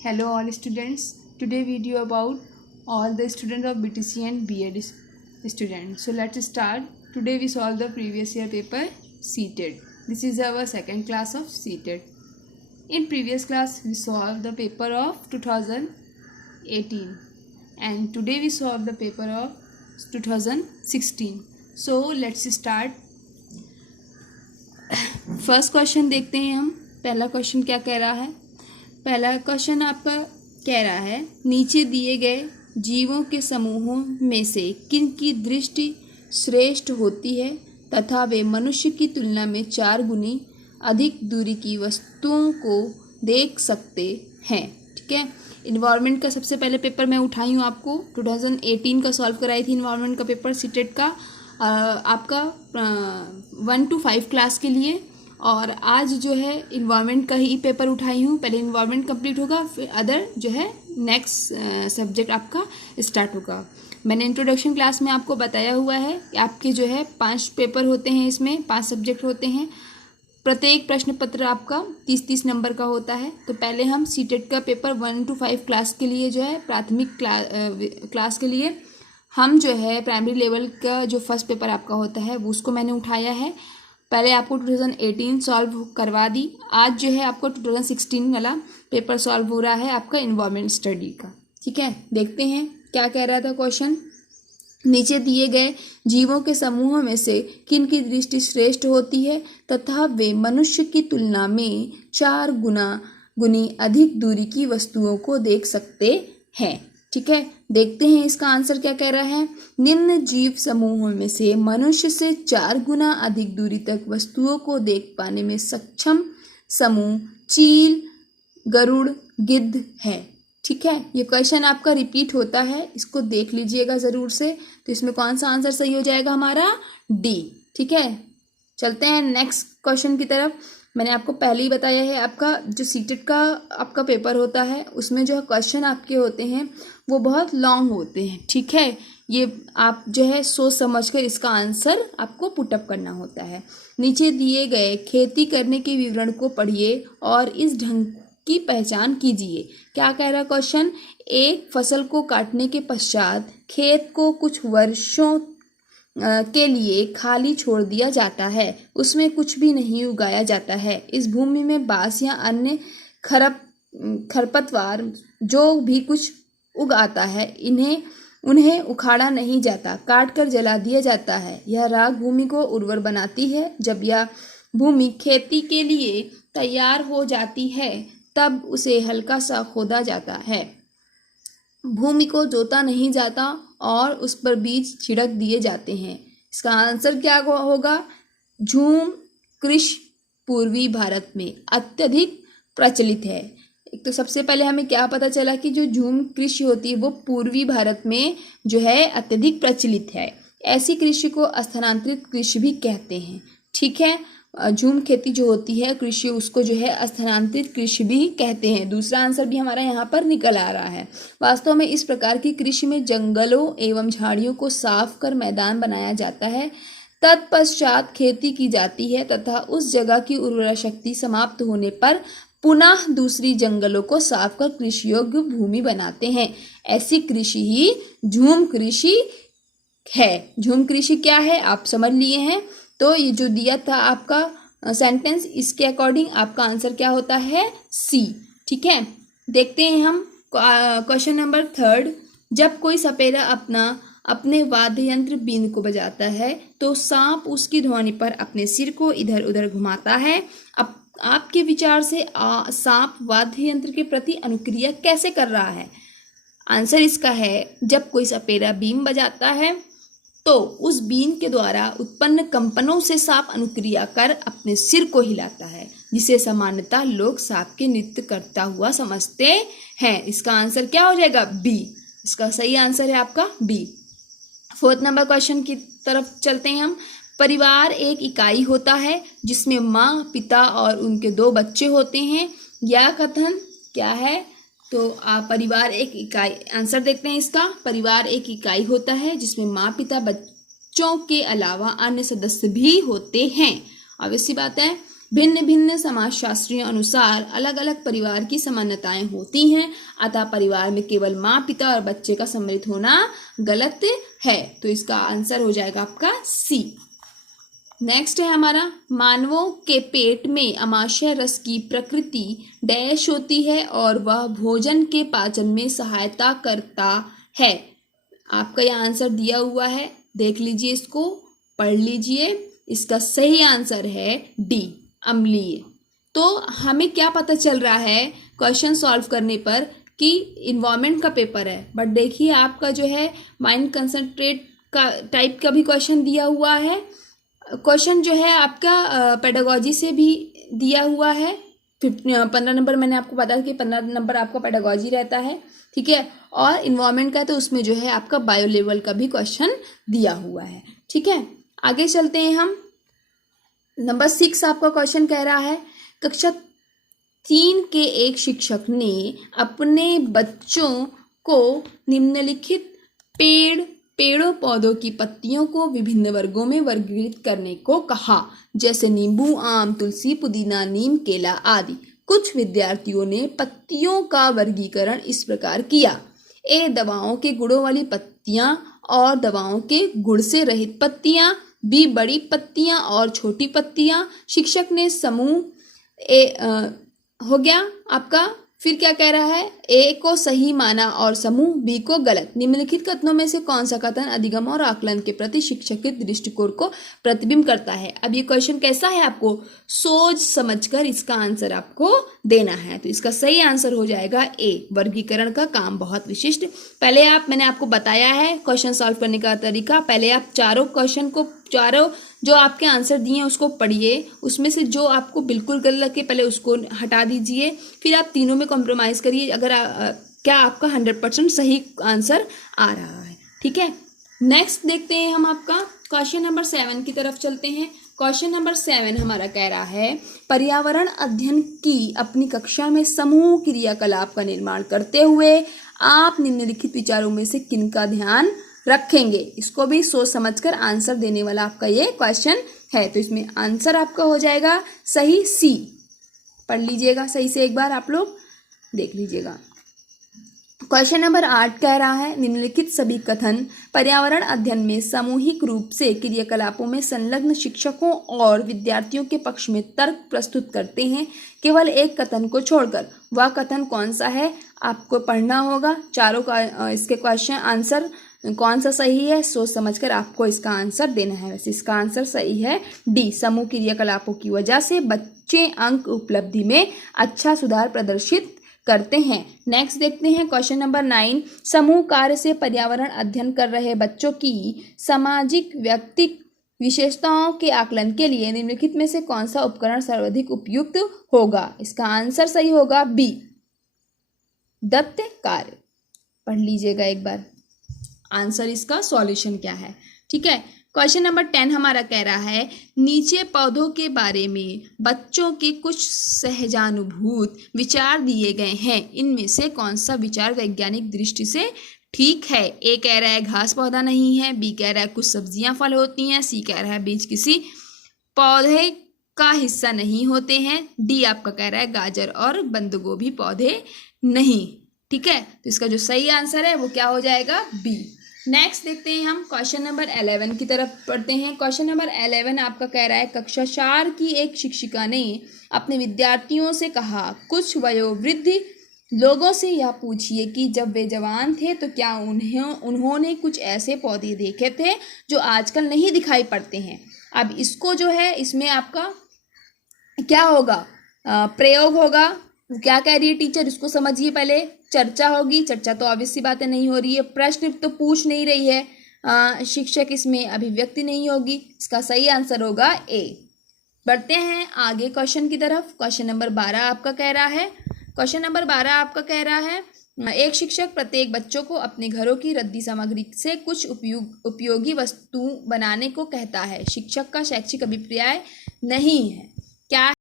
Hello all students. Today video about all the students of BTC and BEd students. So let's start. Today we solve the previous year paper CTET. This is our second class of CTET. In previous class we solved the paper of 2018 and today we solve the paper of 2016. So let's start. First question देखते हैं हम. पहला question क्या कह रहा है. पहला question आपका कह रहा है नीचे दिए गए जीवों के समूहों में से किन की दृष्टि श्रेष्ठ होती है तथा वे मनुष्य की तुलना में 4 गुनी अधिक दूरी की वस्तुओं को देख सकते हैं. ठीक है. इन्वायरमेंट का सबसे पहले पेपर मैं उठाई हूँ आपको. 2018 का सॉल्व कराई थी इन्वायरमेंट का पेपर सीटेट का आपका 1 to 5 क्लास के लिए. और आज जो है इन्वायरमेंट का ही पेपर उठाई हूँ. पहले इन्वायरमेंट कंप्लीट होगा फिर अदर जो है नेक्स्ट सब्जेक्ट आपका स्टार्ट होगा. मैंने इंट्रोडक्शन क्लास में आपको बताया हुआ है कि आपके जो है 5 पेपर होते हैं. इसमें 5 सब्जेक्ट होते हैं. प्रत्येक प्रश्न पत्र आपका 30-30 नंबर का होता है. तो पहले हम सीटेट का पेपर 1 to 5 क्लास के लिए जो है प्राथमिक क्लास के लिए हम जो है प्राइमरी लेवल का जो फर्स्ट पेपर आपका होता है वो उसको मैंने उठाया है. पहले आपको 2018 सॉल्व करवा दी. आज जो है आपको 2016 वाला पेपर सॉल्व हो रहा है आपका इन्वायरमेंट स्टडी का. ठीक है. देखते हैं क्या कह रहा था क्वेश्चन. नीचे दिए गए जीवों के समूह में से किन की दृष्टि श्रेष्ठ होती है तथा वे मनुष्य की तुलना में 4 गुनी अधिक दूरी की वस्तुओं को देख सकते हैं. ठीक है. देखते हैं इसका आंसर क्या कह रहा है. निम्न जीव समूहों में से मनुष्य से 4 गुना अधिक दूरी तक वस्तुओं को देख पाने में सक्षम समूह चील, गरुड़, गिद्ध है. ठीक है. ये क्वेश्चन आपका रिपीट होता है, इसको देख लीजिएगा ज़रूर से. तो इसमें कौन सा आंसर सही हो जाएगा हमारा डी. ठीक है. चलते हैं नेक्स्ट क्वेश्चन की तरफ. मैंने आपको पहले ही बताया है आपका जो सीटेट का आपका पेपर होता है उसमें जो क्वेश्चन आपके होते हैं वो बहुत लॉन्ग होते हैं. ठीक है. ये आप जो है सोच समझकर इसका आंसर आपको पुटअप करना होता है. नीचे दिए गए खेती करने के विवरण को पढ़िए और इस ढंग की पहचान कीजिए. क्या कह रहा है क्वेश्चन. एक फसल को काटने के पश्चात खेत को कुछ वर्षों के लिए खाली छोड़ दिया जाता है. उसमें कुछ भी नहीं उगाया जाता है. इस भूमि में बांस या अन्य खरपतवार जो भी कुछ उग आता है उन्हें उखाड़ा नहीं जाता, काट कर जला दिया जाता है. यह राख भूमि को उर्वर बनाती है. जब यह भूमि खेती के लिए तैयार हो जाती है तब उसे हल्का सा खोदा जाता है. भूमि को जोता नहीं जाता और उस पर बीज छिड़क दिए जाते हैं. इसका आंसर क्या होगा. झूम कृषि पूर्वी भारत में अत्यधिक प्रचलित है. एक तो सबसे पहले हमें क्या पता चला कि जो झूम कृषि होती है वो पूर्वी भारत में जो है अत्यधिक प्रचलित है. ऐसी कृषि को स्थानांतरित कृषि भी कहते हैं. ठीक है. झूम खेती जो होती है कृषि उसको जो है स्थानांतरित कृषि भी कहते हैं. दूसरा आंसर भी हमारा यहाँ पर निकल आ रहा है. वास्तव में इस प्रकार की कृषि में जंगलों एवं झाड़ियों को साफ कर मैदान बनाया जाता है. तत्पश्चात खेती की जाती है तथा उस जगह की उर्वरा शक्ति समाप्त होने पर पुनः दूसरी जंगलों को साफ कर कृषि योग्य भूमि बनाते हैं. ऐसी कृषि ही झूम कृषि है. झूम कृषि क्या है आप समझ लिए हैं. तो ये जो दिया था आपका सेंटेंस इसके अकॉर्डिंग आपका आंसर क्या होता है सी. ठीक है. देखते हैं हम क्वेश्चन नंबर 3. जब कोई सपेरा अपने वाद्य यंत्र बीन को बजाता है तो सांप उसकी ध्वनि पर अपने सिर को इधर उधर घुमाता है. अब आपके विचार से सांप वाद्य यंत्र के प्रति अनुक्रिया कैसे कर रहा है. आंसर इसका है जब कोई सपेरा बीन बजाता है तो उस बीन के द्वारा उत्पन्न कंपनों से सांप अनुक्रिया कर अपने सिर को हिलाता है जिसे सामान्यतः लोग सांप के नृत्य करता हुआ समझते हैं. इसका आंसर क्या हो जाएगा बी. इसका सही आंसर है आपका बी. 4th नंबर क्वेश्चन की तरफ चलते हैं हम. परिवार एक इकाई होता है जिसमें माँ, पिता और उनके 2 बच्चे होते हैं. यह कथन क्या है. तो परिवार एक इकाई. आंसर देखते हैं इसका. परिवार एक इकाई होता है जिसमें माँ, पिता, बच्चों के अलावा अन्य सदस्य भी होते हैं. ऑब्वियस सी बात है. भिन्न भिन्न समाजशास्त्रियों अनुसार अलग अलग परिवार की समानताएं होती हैं, अतः परिवार में केवल माँ पिता और बच्चे का सम्मिलित होना गलत है। तो इसका आंसर हो जाएगा आपका सी। नेक्स्ट है हमारा, मानवों के पेट में अमाशय रस की प्रकृति डैश होती है और वह भोजन के पाचन में सहायता करता है। आपका यह आंसर दिया हुआ है, देख लीजिए, इसको पढ़ लीजिए। इसका सही आंसर है डी, अम्लीय। तो हमें क्या पता चल रहा है क्वेश्चन सॉल्व करने पर कि इन्वायरमेंट का पेपर है, बट देखिए आपका जो है माइंड कंसंट्रेट का टाइप का भी क्वेश्चन दिया हुआ है। क्वेश्चन जो है आपका पेडागोजी से भी दिया हुआ है। 15 नंबर मैंने आपको बताया कि 15 नंबर आपका पेडागोजी रहता है, ठीक है। और इन्वायरमेंट का तो उसमें जो है आपका बायो लेवल का भी क्वेश्चन दिया हुआ है, ठीक है। आगे चलते हैं हम। नंबर 6 आपका क्वेश्चन कह रहा है, कक्षा 3 के एक शिक्षक ने अपने बच्चों को निम्नलिखित पेड़ों पौधों की पत्तियों को विभिन्न वर्गों में वर्गीकृत करने को कहा, जैसे नींबू, आम, तुलसी, पुदीना, नीम, केला आदि। कुछ विद्यार्थियों ने पत्तियों का वर्गीकरण इस प्रकार किया: ए, दवाओं के गुणों वाली पत्तियां और दवाओं के गुण से रहित पत्तियां, बी, बड़ी पत्तियां और छोटी पत्तियां। शिक्षक ने समूह हो गया आपका। फिर क्या कह रहा है, ए को सही माना और समूह बी को गलत। निम्नलिखित कथनों में से कौन सा कथन अधिगम और आकलन के प्रति शिक्षक के दृष्टिकोण को प्रतिबिंब करता है? अब ये क्वेश्चन कैसा है, आपको सोच समझकर इसका आंसर आपको देना है। तो इसका सही आंसर हो जाएगा ए, वर्गीकरण का काम बहुत विशिष्ट। पहले मैंने आपको बताया है क्वेश्चन सॉल्व करने का तरीका। पहले आप चारों जो आपके आंसर दिए हैं उसको पढ़िए, उसमें से जो आपको बिल्कुल गलत लगे पहले उसको हटा दीजिए, फिर आप तीनों में कॉम्प्रोमाइज़ करिए अगर क्या आपका 100% सही आंसर आ रहा है, ठीक है। नेक्स्ट देखते हैं हम आपका क्वेश्चन नंबर 7 की तरफ चलते हैं। क्वेश्चन नंबर 7 हमारा कह रहा है, पर्यावरण अध्ययन की अपनी कक्षा में समूह क्रियाकलाप का निर्माण करते हुए आप निम्नलिखित विचारों में से किन का ध्यान रखेंगे? इसको भी सोच समझकर आंसर देने वाला आपका ये क्वेश्चन है। तो इसमें आंसर आपका हो जाएगा सही सी। पढ़ लीजिएगा सही से, एक बार आप लोग देख लीजिएगा। क्वेश्चन नंबर 8 कह रहा है, निम्नलिखित सभी कथन पर्यावरण अध्ययन में सामूहिक रूप से क्रियाकलापों में संलग्न शिक्षकों और विद्यार्थियों के पक्ष में तर्क प्रस्तुत करते हैं, केवल एक कथन को छोड़कर। वह कथन कौन सा है आपको पढ़ना होगा। चारों का इसके क्वेश्चन आंसर कौन सा सही है सोच समझकर आपको इसका आंसर देना है। वैसे इसका आंसर सही है डी, समूह क्रियाकलापों की वजह से बच्चे अंक उपलब्धि में अच्छा सुधार प्रदर्शित करते हैं। नेक्स्ट देखते हैं क्वेश्चन नंबर 9, समूह कार्य से पर्यावरण अध्ययन कर रहे बच्चों की सामाजिक व्यक्तिक विशेषताओं के आकलन के लिए निम्नलिखित में से कौन सा उपकरण सर्वाधिक उपयुक्त होगा? इसका आंसर सही होगा बी, दत्त कार्य। पढ़ लीजिएगा एक बार आंसर इसका सॉल्यूशन क्या है, ठीक है। क्वेश्चन नंबर 10 हमारा कह रहा है, नीचे पौधों के बारे में बच्चों के कुछ सहजानुभूत विचार दिए गए हैं, इनमें से कौन सा विचार वैज्ञानिक दृष्टि से ठीक है? ए कह रहा है घास पौधा नहीं है, बी कह रहा है कुछ सब्जियां फल होती हैं, सी कह रहा है बीज किसी पौधे का हिस्सा नहीं होते हैं, डी आपका कह रहा है गाजर और बंद गोभी पौधे नहीं, ठीक है। तो इसका जो सही आंसर है वो क्या हो जाएगा बी। नेक्स्ट देखते हैं हम क्वेश्चन नंबर 11 की तरफ पढ़ते हैं। क्वेश्चन नंबर 11 आपका कह रहा है, कक्षा 4 की एक शिक्षिका ने अपने विद्यार्थियों से कहा, कुछ वयोवृद्ध लोगों से यह पूछिए कि जब वे जवान थे तो क्या उन्होंने कुछ ऐसे पौधे देखे थे जो आजकल नहीं दिखाई पड़ते हैं। अब इसको जो है इसमें आपका क्या होगा, प्रयोग होगा। क्या कह रही है टीचर इसको समझिए, पहले चर्चा होगी। चर्चा तो ऑब्वियस सी बातें नहीं हो रही है, प्रश्न तो पूछ नहीं रही है शिक्षक, इसमें अभिव्यक्ति नहीं होगी। इसका सही आंसर होगा ए। बढ़ते हैं आगे क्वेश्चन की तरफ। क्वेश्चन नंबर 12 आपका कह रहा है, क्वेश्चन नंबर 12 आपका कह रहा है, एक शिक्षक प्रत्येक बच्चों को अपने घरों की रद्दी सामग्री से कुछ उपयोगी वस्तु बनाने को कहता है। शिक्षक का शैक्षिक अभिप्राय नहीं है, क्या